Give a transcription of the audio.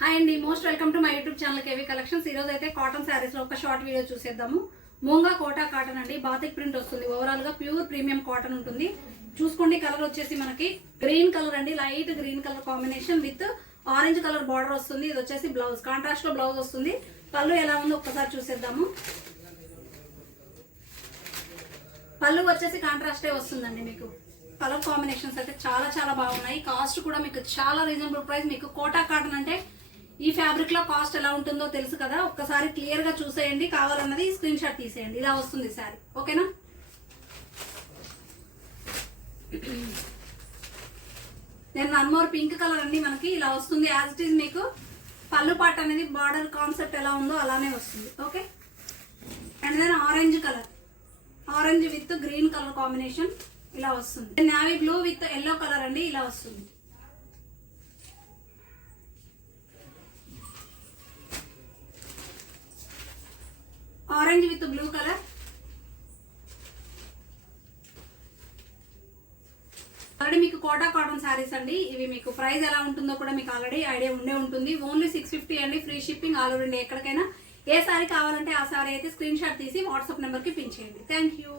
Hi అండి, most welcome to my YouTube channel KV collections. ఈ రోజు అయితే కాటన్ శారీస్ లో ఒక షార్ట్ వీడియో చూసేద్దాము. మూంగా కోటా కాటన్ అండి, బాతిక్ ప్రింట్ వస్తుంది. ఓవరాల్ గా ప్యూర్ ప్రీమియం కాటన్ ఉంటుంది. చూసుకోండి, కలర్ వచ్చేసి మనకి గ్రీన్ కలర్ అండి, light green colour combination with orange colour border వస్తుంది. ఇది వచ్చేసి బ్లౌజ్, కాంట్రాస్ట్ లో బ్లౌజ్ వస్తుంది. పళ్ళు ఎలా ఉందో ఒక్కసారి చూసేద్దాము. పళ్ళు వచ్చేసి కాంట్రాస్టే వస్తుందండి. మీకు కలర్ కాంబినేషన్స్ అయితే చాలా చాలా బాగున్నాయి. కాస్ట్ కూడా మీకు చాలా రీజనబుల్ ప్రైస్. మీకు కోటా కాటన్ అంటే ఈ ఫ్యాబ్రిక్ లో కాస్ట్ ఎలా ఉంటుందో తెలుసు కదా, ఒక్కసారి క్లియర్ గా చూసేయండి. కావాలన్నది స్క్రీన్ షాట్ తీసేయండి. ఇలా వస్తుంది శారీ, ఓకేనా. నేను వన్ మోర్ పింక్ కలర్ అండి, మనకి ఇలా వస్తుంది. యాజ్ ఇట్ ఈజ్ మీకు పళ్ళు పాట అనేది బార్డర్ కాన్సెప్ట్ ఎలా ఉందో అలానే వస్తుంది, okay. And then orange colour, orange with green colour combination ఇలా వస్తుంది. Navy blue with yellow colour అండి, ఇలా వస్తుంది. Orange with blue colour, already మీకు కోటా కాటన్ శారీస్ అండి. ఇవి మీకు ప్రైస్ ఎలా ఉంటుందో కూడా మీకు ఆల్రెడీ ఐడియా ఉండే ఉంటుంది. ఓన్లీ 650 అండి, free shipping all over India. ఎక్కడికైనా ఏ శారీ కావాలంటే ఆ శారీ అయితే స్క్రీన్ షాట్ తీసి వాట్సాప్ నెంబర్కి పిన్ చేయండి. Thank you.